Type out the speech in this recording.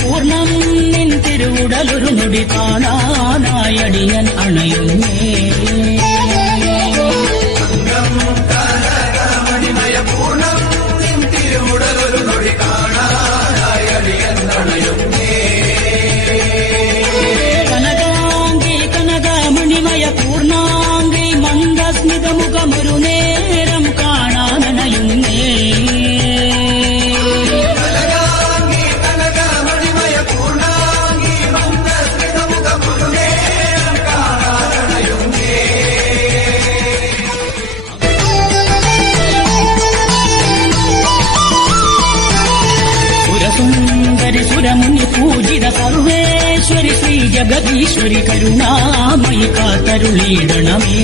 പൂർണ്ണം നിൻ തിരുവുടലൊരു നൊടി കാണാനായടിയൻ അണയുന്നേ. കനകാംഗി കനകമണിമയ പൂർണ്ണാംഗി മന്ദസ്മിതമുഖമൊരു നേരം കാണാനണയുന്നേ. സുന്ദരി സുരമുനി പൂജിത സർവേശ്വരി ശ്രീ ജഗദീശ്വരി കരുണാമയി കാത്തരുളീടണമേ.